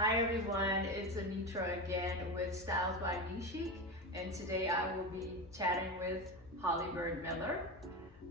Hi everyone, it's Anitra again with Styles by Nishik, and today I will be chatting with Holly Byrd Miller,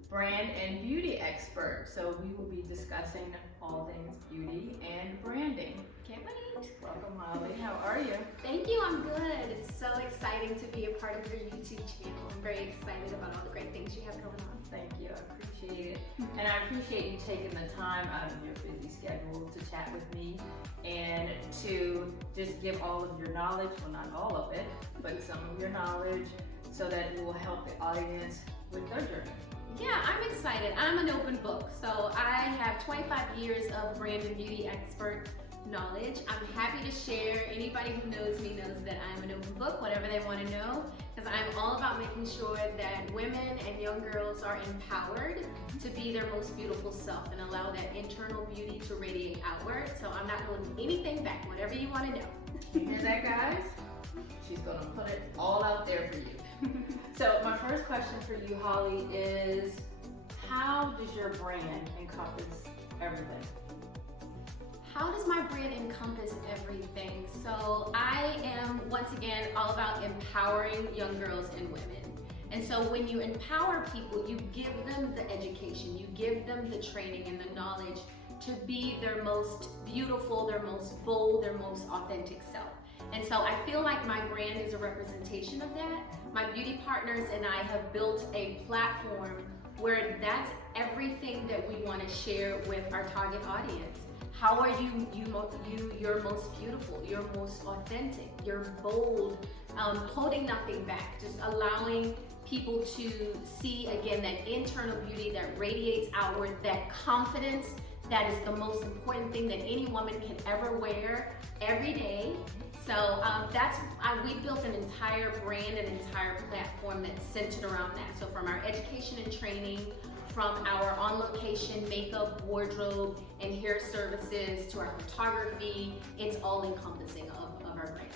brand and beauty expert. So we will be discussing all things beauty and branding. Can't wait. Welcome Holly, how are you? Thank you, I'm good. It's so exciting to be a part of your YouTube channel. I'm very excited about all the great things you have going on. Thank you, I appreciate it. And I appreciate you taking the time out of your busy schedule to chat with me and to just give all of your knowledge, well not all of it, but some of your knowledge so that it will help the audience with their journey. Yeah, I'm excited. I'm an open book. So I have 25 years of brand and beauty expert knowledge. I'm happy to share. Anybody who knows me knows that I'm an open book, whatever they want to know, because I'm all about making sure that women and young girls are empowered to be their most beautiful self and allow that internal beauty to radiate outward. So I'm not holding anything back, whatever you want to know. You hear that, guys? She's gonna put it all out there for you. So my first question for you, Holly, is how does your brand encompass everything? How does my brand encompass everything? So I am, once again, all about empowering young girls and women. And so when you empower people, you give them the education, you give them the training and the knowledge to be their most beautiful, their most bold, their most authentic self. And so I feel like my brand is a representation of that. My beauty partners and I have built a platform where that's everything that we want to share with our target audience. How are you're most beautiful, you're most authentic, you're bold, holding nothing back, just allowing people to see again that internal beauty that radiates outward, that confidence that is the most important thing that any woman can ever wear every day. So we built an entire brand, an entire platform that's centered around that. So from our education and training, from our on-location makeup, wardrobe, and hair services to our photography, it's all encompassing of our brand.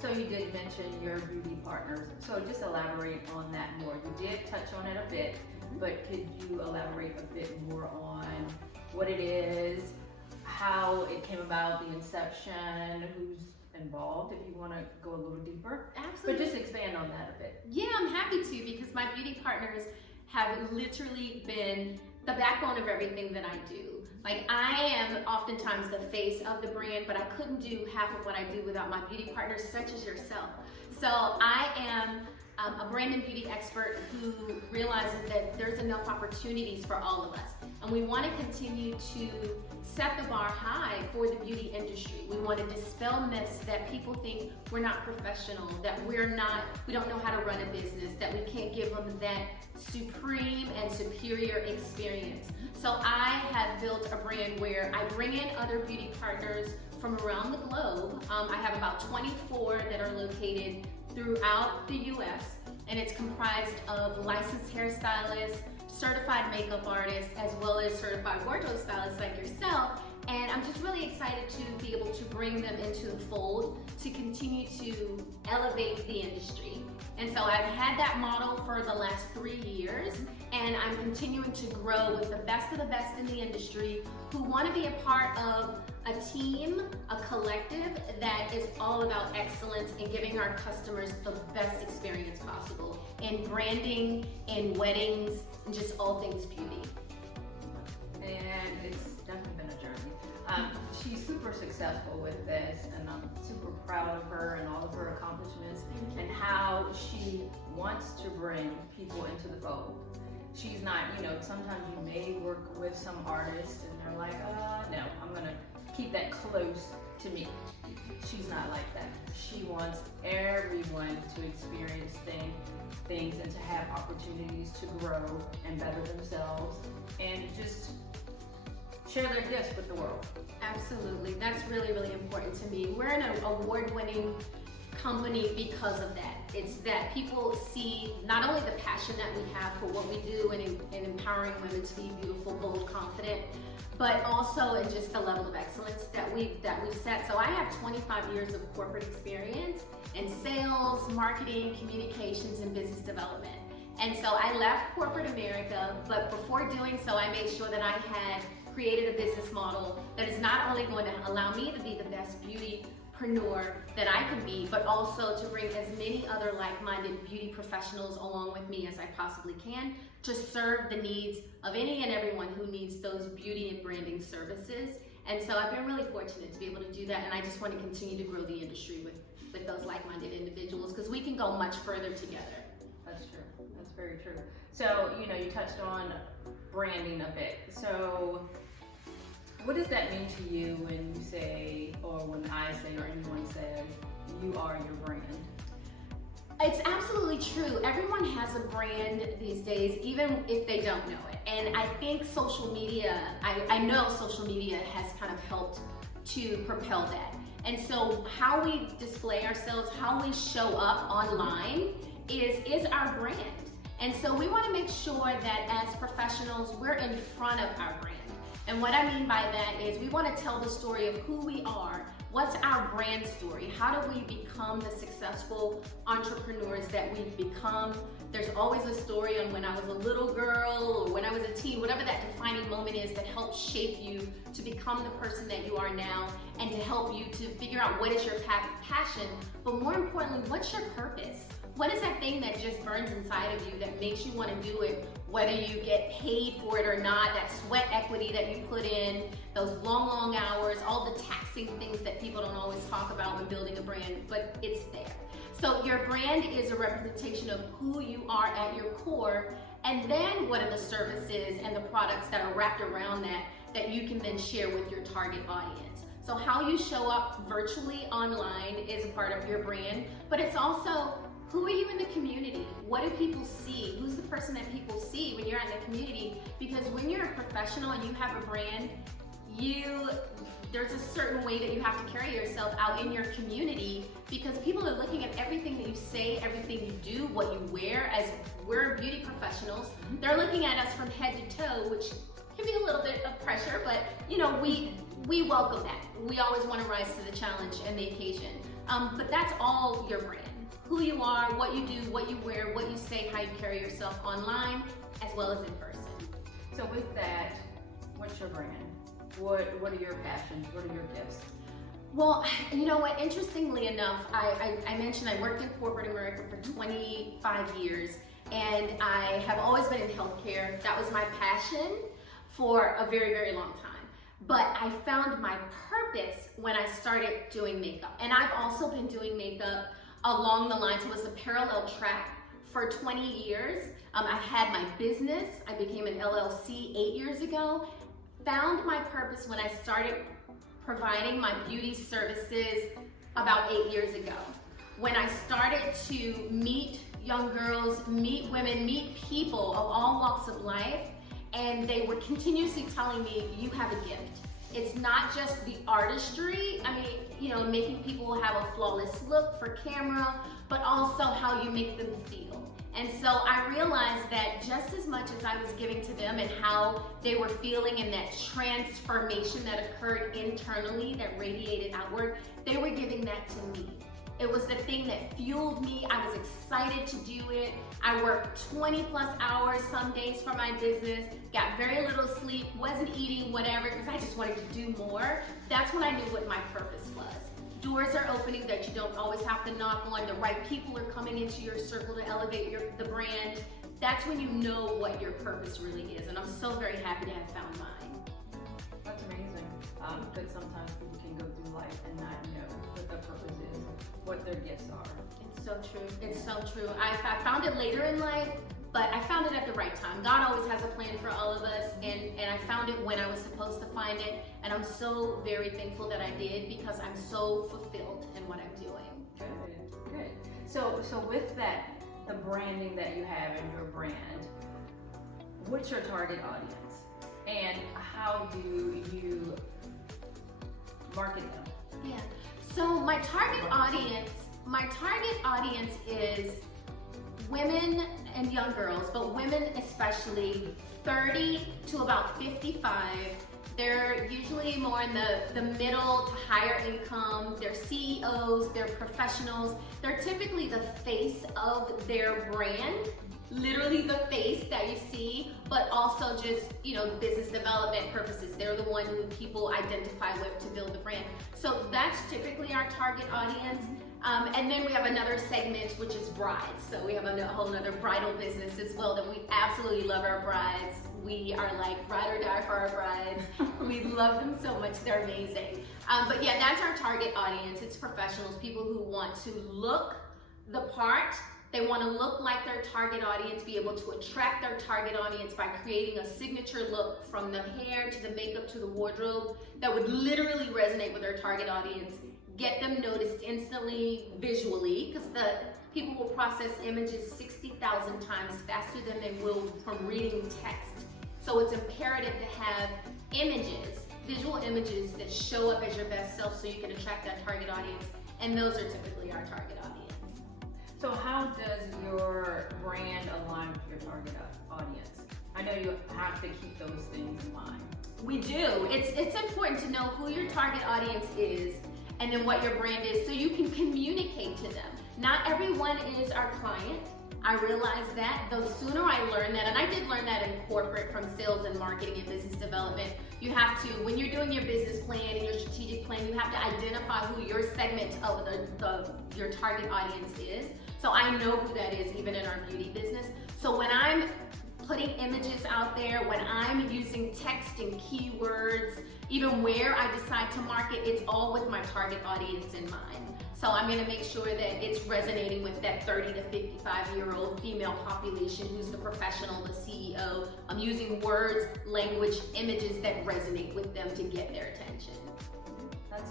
So you did mention your beauty partners. So just elaborate on that more. You did touch on it a bit, but could you elaborate a bit more on what it is, how it came about, the inception, who's involved, if you want to go a little deeper? Absolutely. But just expand on that a bit. Yeah, I'm happy to, because my beauty partners have literally been the backbone of everything that I do. Like, I am oftentimes the face of the brand, but I couldn't do half of what I do without my beauty partners, such as yourself. So I am a brand and beauty expert who realizes that there's enough opportunities for all of us. And we want to continue to set the bar high for the beauty industry. We want to dispel myths that people think we're not professional, that we don't know how to run a business, that we can't give them that supreme and superior experience. So I have built a brand where I bring in other beauty partners from around the globe. I have about 24 that are located throughout the US, and it's comprised of licensed hairstylists, certified makeup artists, as well as certified wardrobe stylists like yourself. And I'm just really excited to be able to bring them into the fold to continue to elevate the industry. And so I've had that model for the last 3 years, and I'm continuing to grow with the best of the best in the industry who want to be a part of a team, a collective that is all about excellence and giving our customers the best experience possible in branding, in weddings, and just all things beauty. And it's definitely been a journey. She's super successful with this, and I'm super proud of her and all of her accomplishments and how she wants to bring people into the fold. She's not, sometimes you may work with some artists and they're like, no, I'm gonna keep that close to me. She's not like that. She wants everyone to experience things and to have opportunities to grow and better themselves and just share their gifts with the world. Absolutely, that's really, really important to me. We're an award-winning company because of that. It's that people see not only the passion that we have for what we do in empowering women to be beautiful, bold, confident, but also in just the level of excellence that we've set. So I have 25 years of corporate experience in sales, marketing, communications, and business development. And so I left corporate America, but before doing so, I made sure that I had created a business model that is not only going to allow me to be the best beautypreneur that I could be, but also to bring as many other like-minded beauty professionals along with me as I possibly can to serve the needs of any and everyone who needs those beauty and branding services. And so I've been really fortunate to be able to do that, and I just want to continue to grow the industry with those like-minded individuals, because we can go much further together. That's true. That's very true. So, you know, you touched on branding a bit. So, what does that mean to you when you say, or when I say, or anyone says, you are your brand? It's absolutely true. Everyone has a brand these days, even if they don't know it. And I think social media, I know social media has kind of helped to propel that. And so how we display ourselves, how we show up online is our brand. And so we want to make sure that as professionals, we're in front of our brand. And what I mean by that is we want to tell the story of who we are. What's our brand story? How do we become the successful entrepreneurs that we've become? There's always a story on when I was a little girl or when I was a teen, whatever that defining moment is that helps shape you to become the person that you are now, and to help you to figure out what is your passion, but more importantly, what's your purpose? What is that thing that just burns inside of you that makes you want to do it, whether you get paid for it or not, that sweat equity that you put in, those long, long hours, all the taxing things that people don't always talk about when building a brand, but it's there. So your brand is a representation of who you are at your core, and then what are the services and the products that are wrapped around that you can then share with your target audience. So how you show up virtually online is a part of your brand, but it's also who are you in the community? What do people see? Who's the person that people see when you're in the community? Because when you're a professional and you have a brand, there's a certain way that you have to carry yourself out in your community, because people are looking at everything that you say, everything you do, what you wear. As we're beauty professionals, they're looking at us from head to toe, which can be a little bit of pressure, but you know, we welcome that. We always want to rise to the challenge and the occasion. But that's all your brand. Who you are, what you do, what you wear, what you say, how you carry yourself online, as well as in person. So with that, what's your brand? What are your passions? What are your gifts? Well, you know what, interestingly enough, I mentioned I worked in corporate America for 25 years, and I have always been in healthcare. That was my passion for a very, very long time. But I found my purpose when I started doing makeup. And I've also been doing makeup along the lines, it was a parallel track for 20 years. I had my business. I became an LLC 8 years ago. Found my purpose when I started providing my beauty services about 8 years ago. When I started to meet young girls, meet women, meet people of all walks of life, and they were continuously telling me, you have a gift. It's not just the artistry, I mean, you know, making people have a flawless look for camera, but also how you make them feel. And so I realized that just as much as I was giving to them and how they were feeling and that transformation that occurred internally that radiated outward, they were giving that to me. It was the thing that fueled me. I was excited to do it. I worked 20 plus hours some days for my business, got very little sleep, wasn't eating whatever, because I just wanted to do more. That's when I knew what my purpose was. Doors are opening that you don't always have to knock on. The right people are coming into your circle to elevate the brand. That's when you know what your purpose really is. And I'm so very happy to have found mine. That's amazing. Because sometimes people can go through life and not know what their purpose is, what their gifts are. It's so true. It's so true. I found it later in life, but I found it at the right time. God always has a plan for all of us, and I found it when I was supposed to find it, and I'm so very thankful that I did, because I'm so fulfilled in what I'm doing. Good, good. So with that, the branding that you have in your brand, what's your target audience, and how do you market them? Yeah. So my target audience is women and young girls, but women especially 30 to about 55. They're usually more in the middle to higher income. They're CEOs, they're professionals. They're typically the face of their brand, literally the face that you see, but also just, you know, business development purposes. They're the one who people identify with to build the brand. So that's typically our target audience. And then we have another segment, which is brides. So we have a whole other bridal business as well that we absolutely love our brides. We are like ride or die for our brides. We love them so much, they're amazing. But yeah, that's our target audience. It's professionals, people who want to look the part. They want to look like their target audience, be able to attract their target audience by creating a signature look from the hair to the makeup to the wardrobe that would literally resonate with their target audience. Get them noticed instantly visually, because the people will process images 60,000 times faster than they will from reading text. So it's imperative to have images, visual images that show up as your best self so you can attract that target audience. And those are typically our target audience. So how does your brand align with your target audience? I know you have to keep those things in mind. We do. It's important to know who your target audience is and then what your brand is so you can communicate to them. Not everyone is our client. I realize that. The sooner I learn that, and I did learn that in corporate from sales and marketing and business development, you have to, when you're doing your business plan and your strategic plan, you have to identify who your segment of your target audience is. So I know who that is, even in our beauty business. So when I'm putting images out there, when I'm using text and keywords, even where I decide to market, it's all with my target audience in mind. So I'm gonna make sure that it's resonating with that 30 to 55-year-old female population who's the professional, the CEO. I'm using words, language, images that resonate with them to get their attention. That's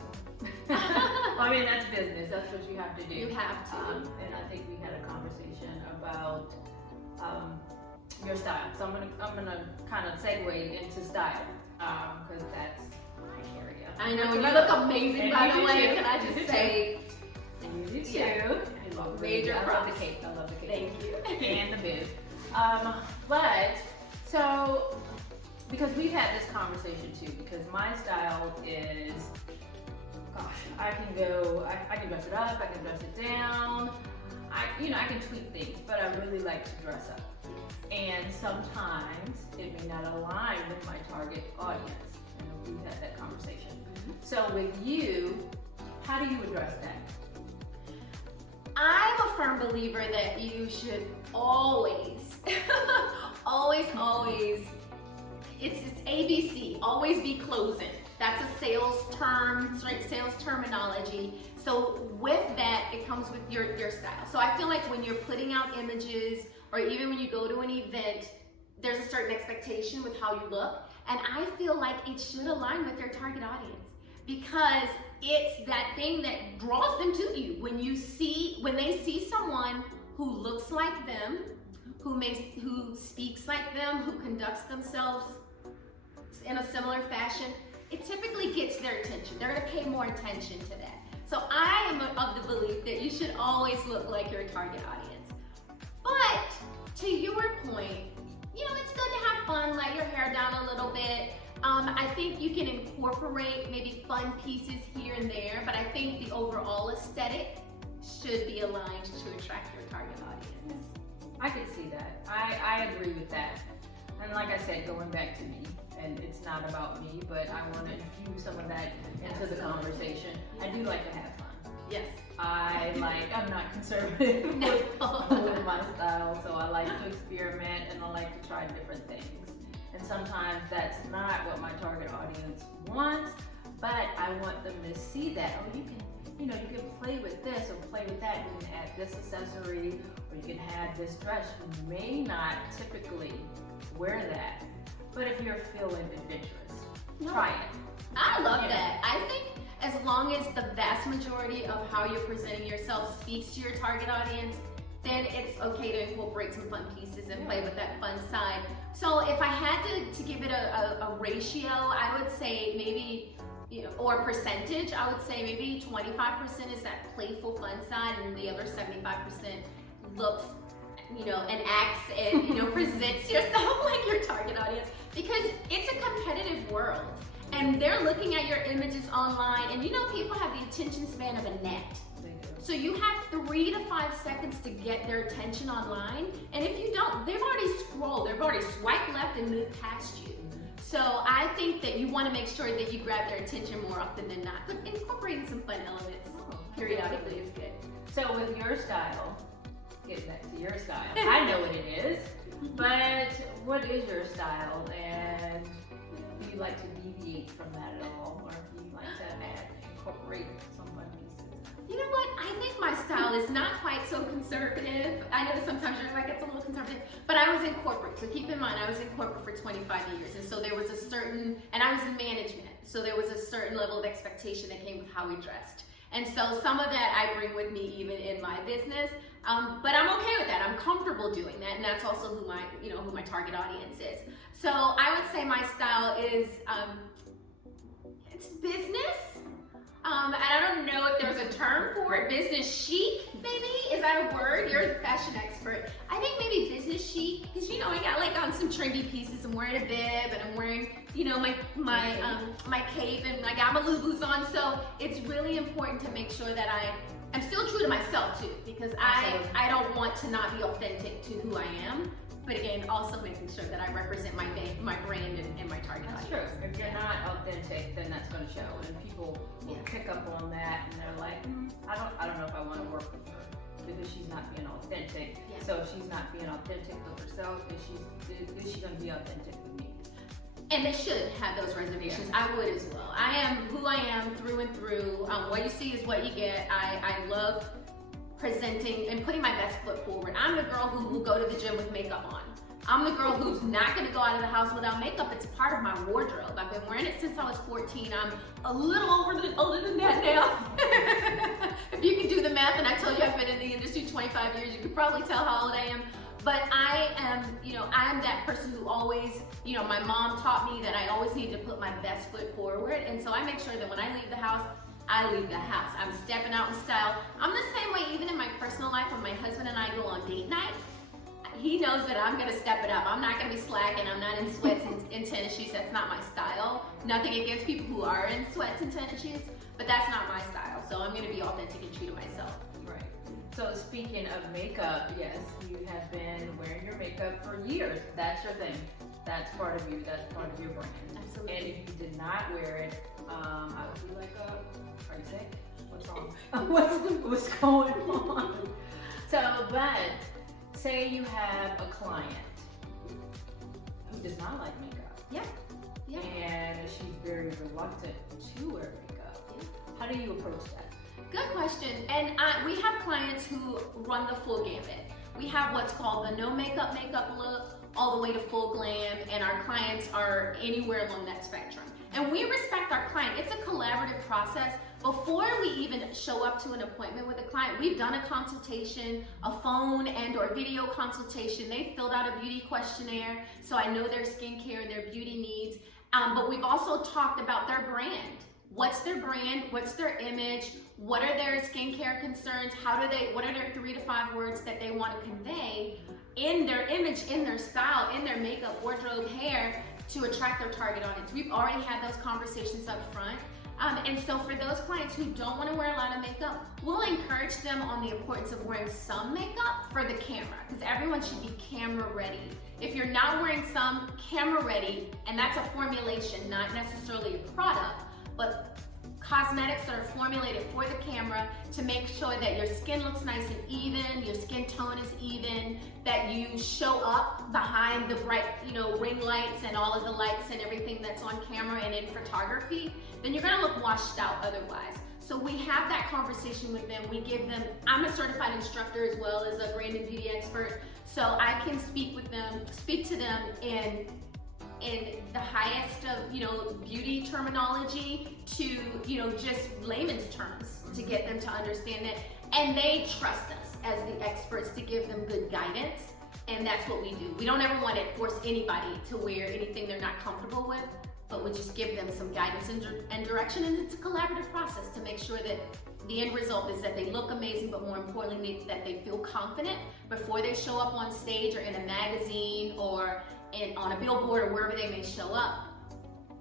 I mean, that's business. That's what you have to do. You have to. And I think we had a conversation about your style. So I'm gonna kind of segue into style because that's my area. I know, you look amazing, by the way. Can I just say? And you do too. Yeah. I love Major I love props. the cake. I love the cake. Thank you. And the biz. But so because we've had this conversation too, because my style is, gosh, I can dress it up, I can dress it down. I can tweak things, but I really like to dress up. And sometimes it may not align with my target audience. And we've had that conversation. So with you, how do you address that? I'm a firm believer that you should always, always, it's ABC, always be closing. That's a sales term, sales terminology. So with that, it comes with your style. So I feel like when you're putting out images, or even when you go to an event, there's a certain expectation with how you look. And I feel like it should align with your target audience, because it's that thing that draws them to you. When they see someone who looks like them, who speaks like them, who conducts themselves in a similar fashion, it typically gets their attention. They're gonna pay more attention to that. So I am of the belief that you should always look like your target audience. But to your point, it's good to have fun, let your hair down a little bit. I think you can incorporate maybe fun pieces here and there, but I think the overall aesthetic should be aligned to attract your target audience. I could see that. I agree with that. And like I said, going back to me, and it's not about me, but I want to infuse some of that into the conversation. I do like to have fun. Yes. I'm not conservative with my style, so I like to experiment and I like to try different things. And sometimes that's not what my target audience wants, but I want them to see that, you can play with this or play with that. You can add this accessory, or you can have this dress. You may not typically wear that, but if you're feeling adventurous, try it. I love that. I think as long as the vast majority of how you're presenting yourself speaks to your target audience, then it's okay to incorporate some fun pieces and play with that fun side. So if I had to give it a ratio, I would say maybe, or percentage, I would say maybe 25% is that playful fun side, and the other 75% looks, and acts and, presents yourself like your target audience, because it's a competitive world. and they're looking at your images online, and you know people have the attention span of a gnat. So you have 3 to 5 seconds to get their attention online, and if you don't, they've already swiped left and moved past you. So I think that you want to make sure that you grab their attention more often than not, but incorporating some fun elements periodically is good. So with your style, getting back to your style, I know what it is, but what is your style, and do you like to deviate from that at all, or do you like to incorporate some fun pieces? You know what? I think my style is not quite so conservative. I know that sometimes you're like, it's a little conservative, but I was in corporate. So keep in mind, I was in corporate for 25 years. And so there was and I was in management. So there was a certain level of expectation that came with how we dressed. And so some of that I bring with me even in my business. But I'm okay with that. I'm comfortable doing that. And that's also who my target audience is. So I would say my style is, it's business. And I don't know if there's a term for it. Business chic, maybe? Is that a word? You're the fashion expert. I think maybe business chic, because I got like on some trendy pieces. I'm wearing a bib, and I'm wearing, my cape, and I got my Lulu's on. So it's really important to make sure that I'm still true to myself too, because I don't want to not be authentic to who I am. But again, also making sure that I represent my brand and my target audience. That's true. If you're not authentic, then that's going to show, and people will pick up on that, and they're like, I don't know if I want to work with her because she's not being authentic. Yeah. So if she's not being authentic with herself, is she going to be authentic with me? And they should have those reservations. Yeah. I would as well. I am who I am through and through. What you see is what you get. I love presenting and putting my best foot forward. I'm the girl who will go to the gym with makeup on. I'm the girl who's not gonna go out of the house without makeup. It's part of my wardrobe. I've been wearing it since I was 14. I'm a little older than that now. If you can do the math, and I told you I've been in the industry 25 years, you can probably tell how old I am. But I am that person who always, my mom taught me that I always need to put my best foot forward. And so I make sure that when I leave the house, I leave the house. I'm stepping out in style. I'm the same way even in my personal life. When my husband and I go on date night, he knows that I'm gonna step it up. I'm not gonna be slacking. I'm not in sweats and tennis shoes. That's not my style. Nothing against people who are in sweats and tennis shoes, but that's not my style. So I'm gonna be authentic and true to myself. Right. So speaking of makeup, yes, you have been wearing your makeup for years. That's your thing. That's part of you. That's part of your brand. Absolutely. And if you did not wear it, I would be like, are you sick? What's wrong? What's going on? So, but say you have a client who does not like makeup. Yeah. Yeah. And she's very reluctant to wear makeup. Yeah. How do you approach that? Good question. And we have clients who run the full gambit. We have what's called the no makeup look, all the way to full glam, and our clients are anywhere along that spectrum. And we respect our client. It's a collaborative process. Before we even show up to an appointment with a client, we've done a consultation, a phone and or video consultation. They filled out a beauty questionnaire, so I know their skincare and their beauty needs. But we've also talked about their brand. What's their brand? What's their image? What are their skincare concerns? What are their 3 to 5 words that they want to convey in their image, in their style, in their makeup, wardrobe, hair, to attract their target audience? We've already had those conversations up front. And so for those clients who don't want to wear a lot of makeup, we'll encourage them on the importance of wearing some makeup for the camera, because everyone should be camera ready. If you're not wearing some, camera ready, and that's a formulation, not necessarily a product, but cosmetics that are formulated for the camera to make sure that your skin looks nice and even, your skin tone is even, that you show up behind the bright, ring lights and all of the lights and everything that's on camera and in photography, then you're gonna look washed out otherwise. So we have that conversation with them. We give them, I'm a certified instructor as well as a brand and beauty expert, so I can speak to them in the highest of beauty terminology to just layman's terms to get them to understand it, and they trust us as the experts to give them good guidance, and that's what we do. We don't ever want to force anybody to wear anything they're not comfortable with, but we just give them some guidance and direction, and it's a collaborative process to make sure that the end result is that they look amazing, but more importantly that they feel confident before they show up on stage or in a magazine or on a billboard or wherever they may show up,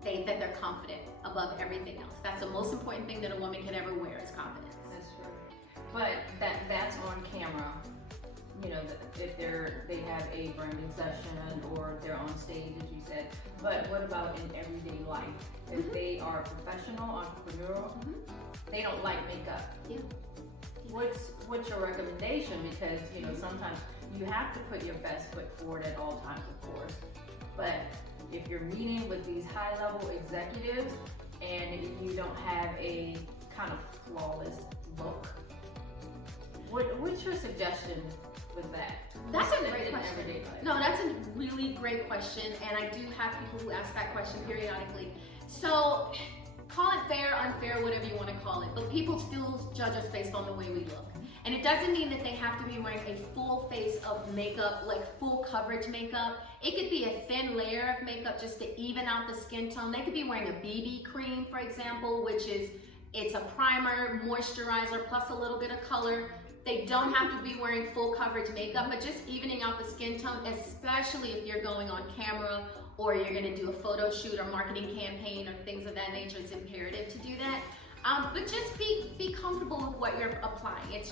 that they're confident. above everything else. That's the most important thing that a woman can ever wear is confidence. That's true. But that's on camera. You know, if they have a branding session or they're on stage, as you said. But what about in everyday life? If they are professional, entrepreneurial, they don't like makeup. Yeah. What's your recommendation? Because you know sometimes you have to put your best foot forward at all times, of course. But if you're meeting with these high-level executives and you don't have a kind of flawless look, what's your suggestion with that? That's a great In question. everyday life? No, that's a really great question, and I do have people who ask that question periodically. So, call it fair, unfair, whatever you want to call it, but people still judge us based on the way we look. And it doesn't mean that they have to be wearing a full face of makeup, like full coverage makeup. It could be a thin layer of makeup just to even out the skin tone. They could be wearing a BB cream, for example, which is, it's a primer, moisturizer, plus a little bit of color. They don't have to be wearing full coverage makeup, but just evening out the skin tone, especially if you're going on camera or you're gonna do a photo shoot or marketing campaign or things of that nature, it's imperative to do that. But just be comfortable with what you're applying.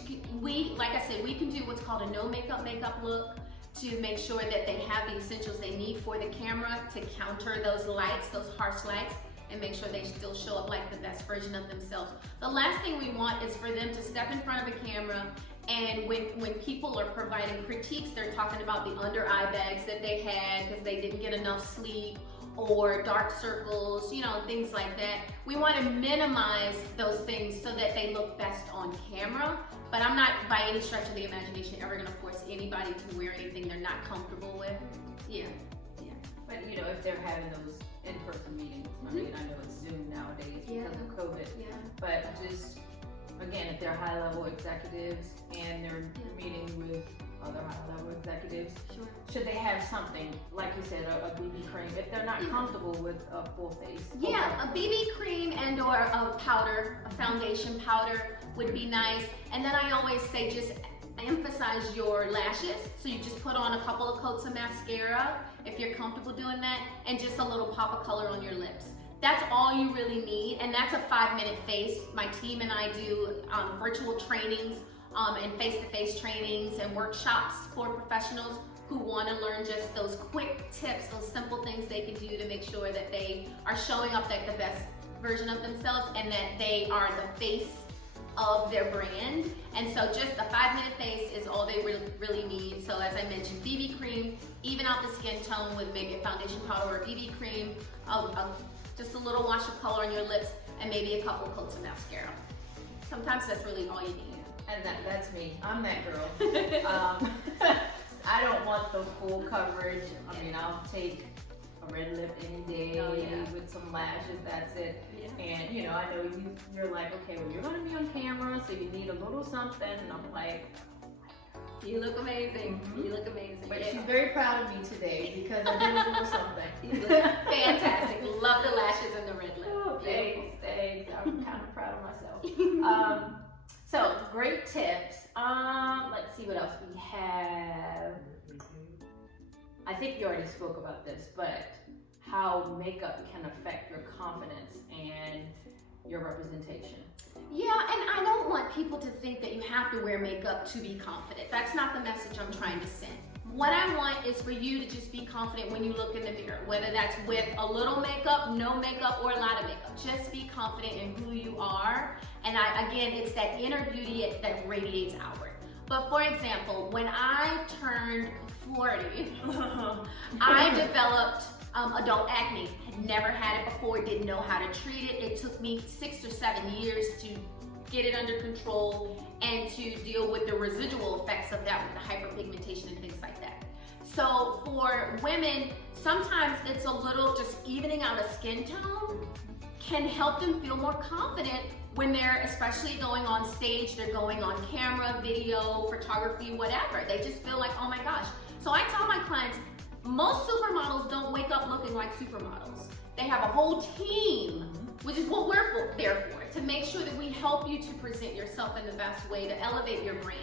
Like I said, we can do what's called a no makeup look to make sure that they have the essentials they need for the camera to counter those lights, those harsh lights, and make sure they still show up like the best version of themselves. The last thing we want is for them to step in front of a camera and when people are providing critiques, they're talking about the under eye bags that they had because they didn't get enough sleep or dark circles, you know, things like that. We want to minimize those things so that they look best on camera, but I'm not by any stretch of the imagination ever gonna force anybody to wear anything they're not comfortable with. Yeah. But you know, if they're having those in-person meetings, I mean, I know it's Zoom nowadays because of COVID, but just, again, if they're high-level executives and they're meeting with other high-level executives, should they have something, like you said, a BB cream, if they're not comfortable with a full face? Yeah, a BB cream and or a powder, a foundation powder would be nice. And then I always say just emphasize your lashes. So you just put on a couple of coats of mascara if you're comfortable doing that, and just a little pop of color on your lips. That's all you really need, and that's a 5-minute face. My team and I do virtual trainings and face-to-face trainings and workshops for professionals who want to learn just those quick tips, those simple things they can do to make sure that they are showing up like the best version of themselves and that they are the face of their brand. And so just a 5-minute face is all they really need. So as I mentioned, BB cream, even out the skin tone with maybe a foundation powder or BB cream, just a little wash of color on your lips, and maybe a couple coats of mascara. Sometimes that's really all you need. And that's me. I'm that girl. I don't want the full coverage. I mean, I'll take a red lip any day with some lashes, that's it. And you know, I know you're like, okay, well, you're gonna be on camera, so you need a little something, and I'm like, you look amazing. You look amazing. But she's very proud of me today because I did a little something. You look fantastic. Love the lashes and the red lip. Oh, thanks. I'm kind of proud of myself. So great tips. Let's see what else we have. I think you already spoke about this, but how makeup can affect your confidence and your representation. Yeah, and I don't want people to think that you have to wear makeup to be confident. That's not the message I'm trying to send. What I want is for you to just be confident when you look in the mirror, whether that's with a little makeup, no makeup, or a lot of makeup. Just be confident in who you are. And again, it's that inner beauty that radiates outward. But for example, when I turned 40, I developed adult acne. Had never had it before, didn't know how to treat it. It took me 6 or 7 years to get it under control and to deal with the residual effects of that with the hyperpigmentation and things like that. So for women, sometimes it's a little just evening out a skin tone can help them feel more confident when they're especially going on stage, they're going on camera, video, photography, whatever. They just feel like, oh my gosh. So I tell my clients, most supermodels don't wake up looking like supermodels. They have a whole team, which is what we're there for, to make sure that we help you to present yourself in the best way, to elevate your brand.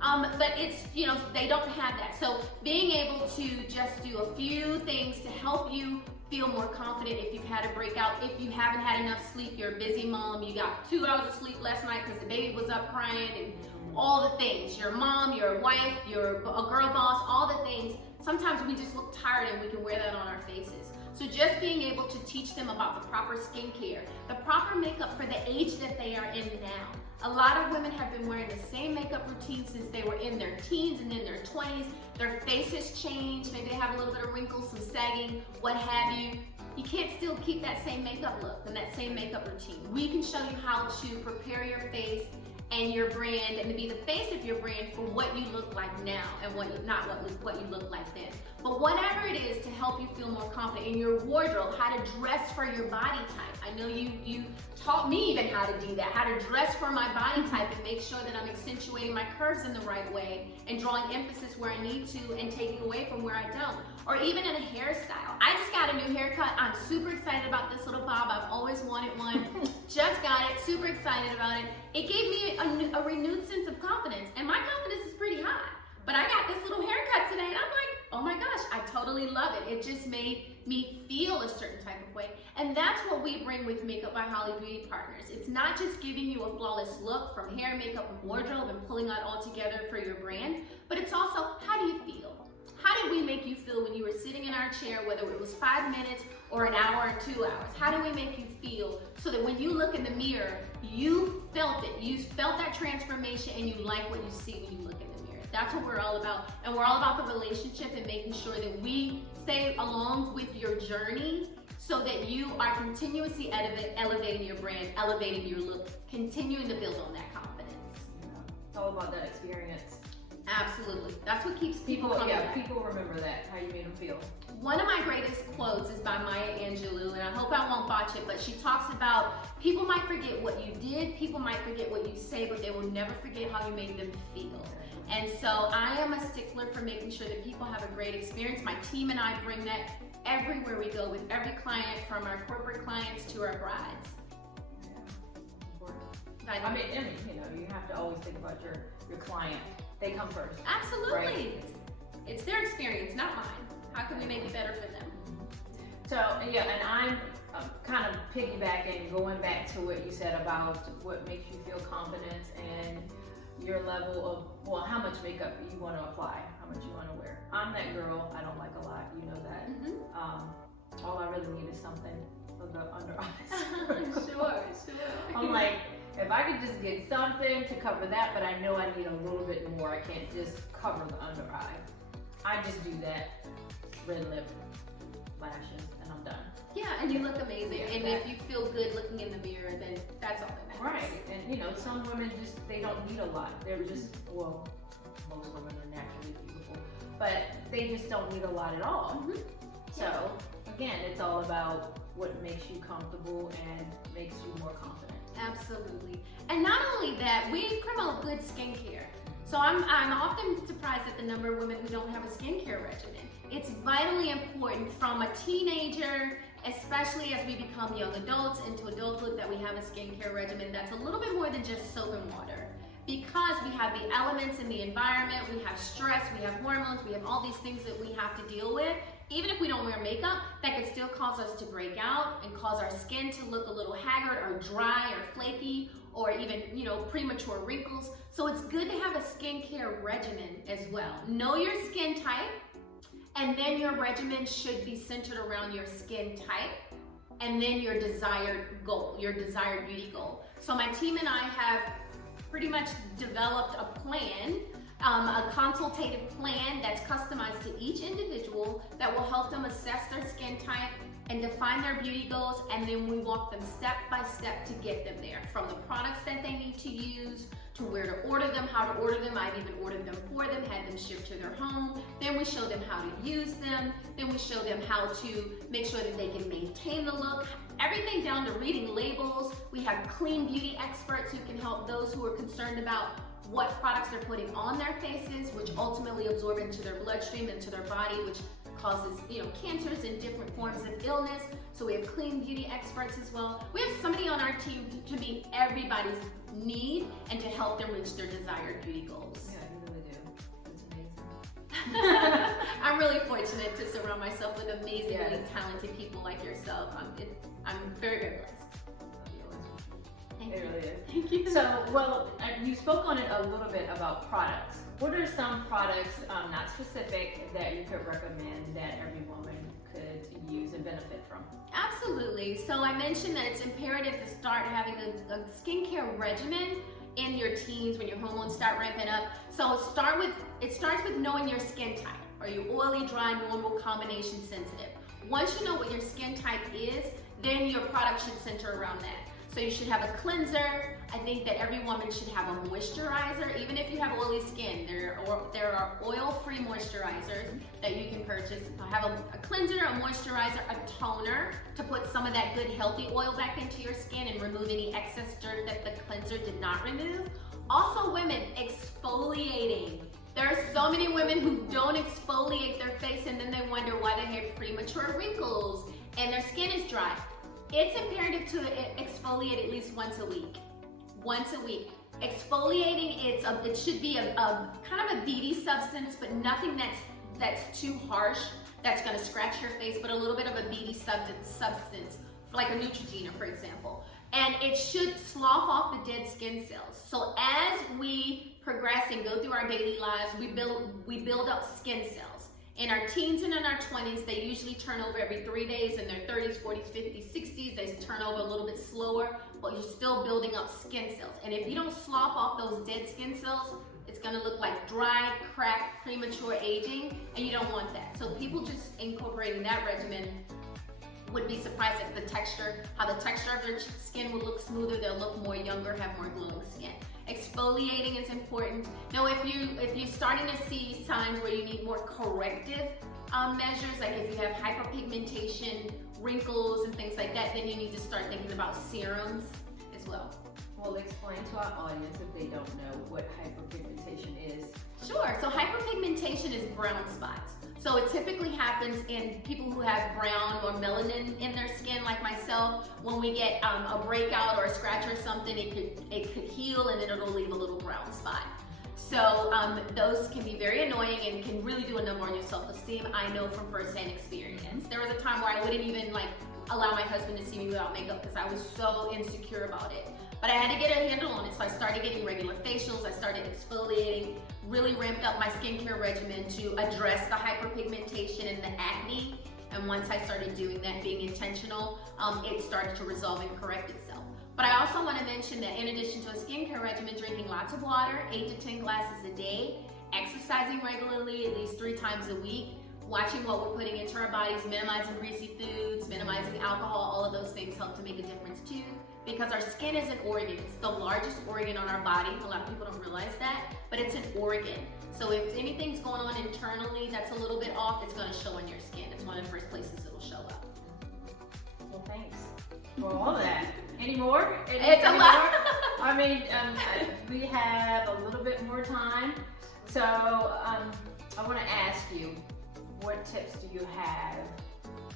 But it's, they don't have that. So being able to just do a few things to help you feel more confident if you've had a breakout, if you haven't had enough sleep, you're a busy mom, you got 2 hours of sleep last night because the baby was up crying, and all the things, your mom, your wife, you're a girl boss, all the things. Sometimes we just look tired and we can wear that on our faces. So just being able to teach them about the proper skincare, the proper makeup for the age that they are in now. A lot of women have been wearing the same makeup routine since they were in their teens and in their 20s. Their faces change, maybe they have a little bit of wrinkles, some sagging, what have you. You can't still keep that same makeup look and that same makeup routine. We can show you how to prepare your face and your brand, and to be the face of your brand for what you look like now and what you look like then. But whatever it is to help you feel more confident in your wardrobe, how to dress for your body type. I know you taught me even how to do that, how to dress for my body type and make sure that I'm accentuating my curves in the right way and drawing emphasis where I need to and taking away from where I don't. Or even in a hairstyle. I just got a new haircut. I'm super excited about this little bob. I've always wanted one. Just got it, super excited about it. It gave me a renewed sense of confidence, and my confidence is pretty high. But I got this little haircut today, and I'm like, oh my gosh, I totally love it. It just made me feel a certain type of way. And that's what we bring with Makeup by Holly Beauty Partners. It's not just giving you a flawless look from hair, makeup, and wardrobe and pulling it all together for your brand, but it's also, how do you feel? How did we make you feel when you were sitting in our chair, whether it was 5 minutes or an hour or 2 hours? How do we make you feel so that when you look in the mirror, you felt it, you felt that transformation, and you like what you see when you look in the mirror? That's what we're all about. And we're all about the relationship and making sure that we stay along with your journey so that you are continuously elevating your brand, elevating your look, continuing to build on that confidence. Yeah. It's all about that experience. Absolutely. That's what keeps people coming back. People remember that, how you made them feel. One of my greatest quotes is by Maya Angelou, and I hope I won't botch it, but she talks about people might forget what you did, people might forget what you say, but they will never forget how you made them feel. And so I am a stickler for making sure that people have a great experience. My team and I bring that everywhere we go with every client, from our corporate clients to our brides. Yeah. I mean, you have to always think about your client. They come first. Absolutely. Right? It's their experience, not mine. How can we make it better for them? So, yeah, and I'm kind of piggybacking, going back to what you said about what makes you feel confident and your level of, well, how much makeup you want to apply, how much you want to wear. I'm that girl, I don't like a lot, you know that. Mm-hmm. All I really need is something for the under eyes. Sure. I'm like, if I could just get something to cover that, but I know I need a little bit more. I can't just cover the under eye. I just do that, red lip, lashes, and I'm done. Yeah, and you look amazing. Yeah, and if you feel good looking in the mirror, then that's all that matters. Right, and some women they don't need a lot. They're just, well, most women are naturally beautiful, but they just don't need a lot at all. Mm-hmm. So, again, it's all about what makes you comfortable and makes you more confident. Absolutely. And not only that, we promote good skincare. So I'm often surprised at the number of women who don't have a skincare regimen. It's vitally important from a teenager, especially as we become young adults into adulthood, that we have a skincare regimen that's a little bit more than just soap and water. Because we have the elements in the environment, we have stress, we have hormones, we have all these things that we have to deal with. Even if we don't wear makeup, that could still cause us to break out and cause our skin to look a little haggard or dry or flaky, or even, premature wrinkles. So it's good to have a skincare regimen as well. Know your skin type, and then your regimen should be centered around your skin type, and then your desired goal, your desired beauty goal. So my team and I have pretty much developed a plan, a consultative plan that's customized to each individual that will help them assess their skin type and define their beauty goals, and then we walk them step by step to get them there. From the products that they need to use, to where to order them, how to order them. I've even ordered them for them, had them shipped to their home. Then we show them how to use them. Then we show them how to make sure that they can maintain the look. Everything down to reading labels. We have clean beauty experts who can help those who are concerned about what products they're putting on their faces, which ultimately absorb into their bloodstream, into their body, which causes, cancers and different forms of illness. So we have clean beauty experts as well. We have somebody on our team to meet everybody's need and to help them reach their desired beauty goals. Yeah, you really do. It's amazing. I'm really fortunate to surround myself with amazingly Yes. talented people like yourself. I'm very, very blessed. Thank It you. really is. Thank you. So, well, you spoke on it a little bit about products. What are some products, not specific, that you could recommend that every woman could use and benefit from? Absolutely. So I mentioned that it's imperative to start having a skincare regimen in your teens when your hormones start ramping up. So it starts with knowing your skin type. Are you oily, dry, normal, combination sensitive? Once you know what your skin type is, then your product should center around that. So you should have a cleanser. I think that every woman should have a moisturizer, even if you have oily skin. There are oil-free moisturizers that you can purchase. Have a cleanser, a moisturizer, a toner to put some of that good healthy oil back into your skin and remove any excess dirt that the cleanser did not remove. Also, women, exfoliating. There are so many women who don't exfoliate their face and then they wonder why they have premature wrinkles and their skin is dry. It's imperative to exfoliate at least once a week. Once a week. Exfoliating, it should be a kind of a beady substance, but nothing that's too harsh, that's gonna scratch your face, but a little bit of a beady substance, like a Neutrogena, for example. And it should slough off the dead skin cells. So as we progress and go through our daily lives, we build up skin cells. In our teens and in our 20s, they usually turn over every 3 days. In their 30s, 40s, 50s, 60s, they turn over a little bit slower, but you're still building up skin cells. And if you don't slough off those dead skin cells, it's gonna look like dry, cracked, premature aging, and you don't want that. So people just incorporating that regimen would be surprised at the texture, how the texture of their skin would look smoother, they'll look more younger, have more glowing skin. Exfoliating is important. Now, if you're starting to see signs where you need more corrective measures, like if you have hyperpigmentation, wrinkles, and things like that, then you need to start thinking about serums as well. Well, explain to our audience if they don't know what hyperpigmentation is. Sure, so hyperpigmentation is brown spots. So it typically happens in people who have brown or melanin in their skin, like myself. When we get a breakout or a scratch or something, it could heal and then it'll leave a little brown spot. So those can be very annoying and can really do a number on your self-esteem. I know from firsthand experience. There was a time where I wouldn't even allow my husband to see me without makeup because I was so insecure about it. But I had to get a handle on it, so I started getting regular facials, I started exfoliating, really ramped up my skincare regimen to address the hyperpigmentation and the acne. And once I started doing that, being intentional, it started to resolve and correct itself. But I also want to mention that in addition to a skincare regimen, drinking lots of water, 8 to 10 glasses a day, exercising regularly at least 3 times a week, watching what we're putting into our bodies, minimizing greasy foods, minimizing alcohol, all of those things help to make a difference too. Because our skin is an organ. It's the largest organ on our body. A lot of people don't realize that, but it's an organ. So if anything's going on internally that's a little bit off, it's gonna show on your skin. It's one of the first places it'll show up. Well, thanks for all that. Any more? It's a lot. I mean, we have a little bit more time. So I wanna ask you, what tips do you have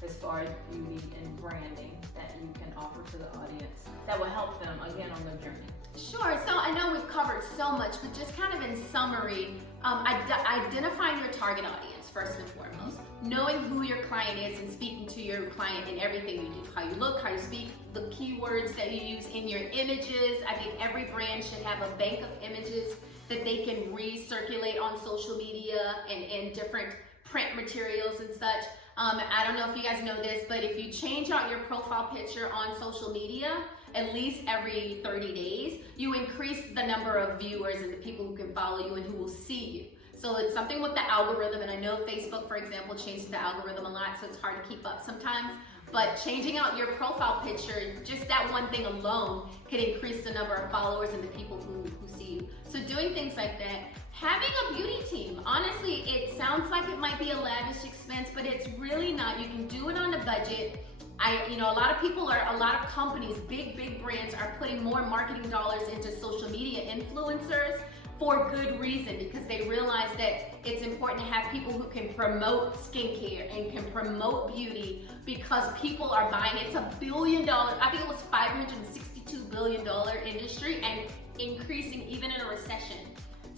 as far as beauty and branding that you can offer to the audience that will help them again on their journey? Sure, so I know we've covered so much, but just kind of in summary, identifying your target audience first and foremost, knowing who your client is and speaking to your client in everything you do, how you look, how you speak, the keywords that you use in your images. I think every brand should have a bank of images that they can recirculate on social media and different print materials and such. I don't know if you guys know this, but if you change out your profile picture on social media at least every 30 days, you increase the number of viewers and the people who can follow you and who will see you. So it's something with the algorithm, and I know Facebook, for example, changes the algorithm a lot, so it's hard to keep up sometimes. But changing out your profile picture, just that one thing alone could increase the number of followers and the people who see you. So doing things like that. Having a beauty team, honestly, it sounds like it might be a lavish expense, but it's really not. You can do it on a budget. A lot of companies, big brands are putting more marketing dollars into social media influencers for good reason, because they realize that it's important to have people who can promote skincare and can promote beauty, because people are buying it. It's $1 billion, I think it was $562 billion industry, and increasing even in a recession.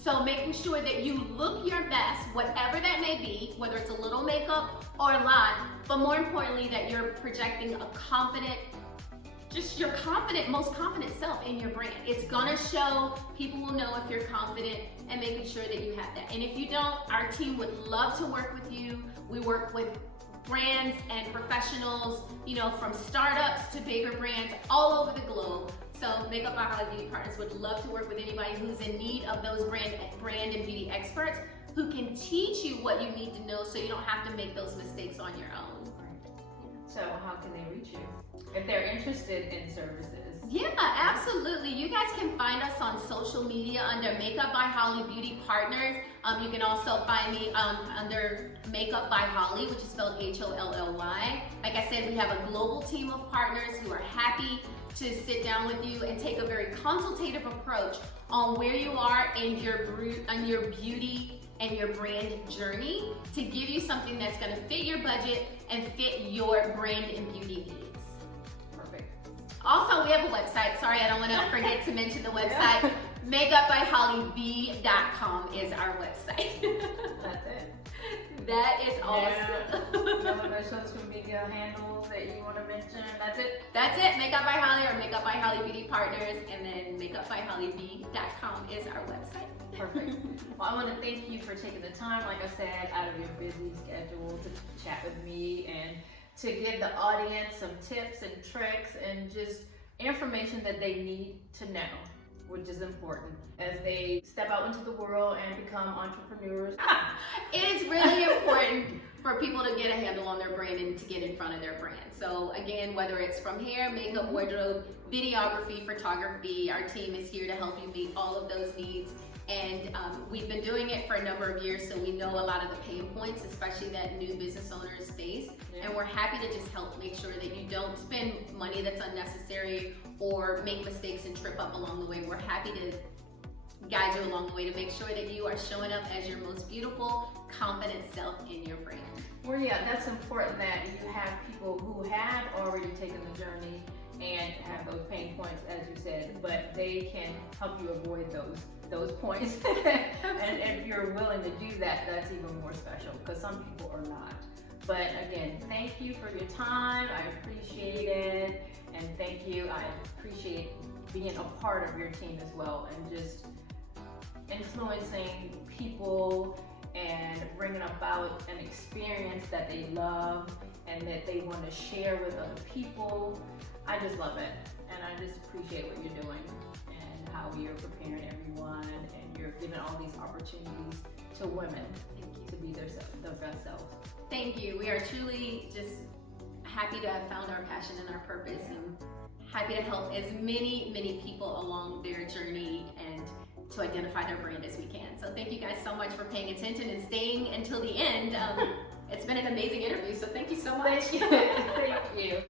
So making sure that you look your best, whatever that may be, whether it's a little makeup or a lot, but more importantly that you're projecting a confident, just your confident, most confident self in your brand. It's gonna show, people will know if you're confident, and making sure that you have that. And if you don't, our team would love to work with you. We work with brands and professionals, you know, from startups to bigger brands all over the globe. So Makeup by Holly Beauty Partners would love to work with anybody who's in need of those brand and beauty experts who can teach you what you need to know so you don't have to make those mistakes on your own. So how can they reach you if they're interested in services? Yeah, absolutely. You guys can find us on social media under Makeup by Holly Beauty Partners. You can also find me under Makeup by Holly, which is spelled Holly. Like I said, we have a global team of partners who are happy to sit down with you and take a very consultative approach on where you are in your beauty and your brand journey to give you something that's going to fit your budget and fit your brand and beauty needs. Perfect. Also, we have a website. Sorry, I don't want to forget to mention the website. MakeupByHollyB.com is our website. That's it. That is awesome. No other social media handles that you want to mention? That's it? That's it. Makeup by Holly or Makeup by Holly Beauty Partners, and then MakeupByHollyB.com is our website. Perfect. Well, I want to thank you for taking the time, like I said, out of your busy schedule to chat with me and to give the audience some tips and tricks and just information that they need to know, which is important as they step out into the world and become entrepreneurs. It is really important for people to get a handle on their brand and to get in front of their brand. So again, whether it's from hair, makeup, wardrobe, videography, photography, our team is here to help you meet all of those needs. And we've been doing it for a number of years, so we know a lot of the pain points, especially that new business owners face. Yeah. And we're happy to just help make sure that you don't spend money that's unnecessary or make mistakes and trip up along the way. We're happy to guide you along the way to make sure that you are showing up as your most beautiful, confident self in your brand. Well, yeah, that's important that you have people who have already taken the journey and have those pain points, as you said, but they can help you avoid those points. And if you're willing to do that, that's even more special because some people are not. But again, thank you for your time. I appreciate it. And thank you. I appreciate being a part of your team as well and just influencing people and bringing about an experience that they love and that they want to share with other people. I just love it, and I just appreciate what you're doing and how you're preparing everyone and you're giving all these opportunities to women to be their best selves. Thank you. We are truly just happy to have found our passion and our purpose and happy to help as many people along their journey and to identify their brand as we can. So thank you guys so much for paying attention and staying until the end. It's been an amazing interview, so thank you so much. Thank you.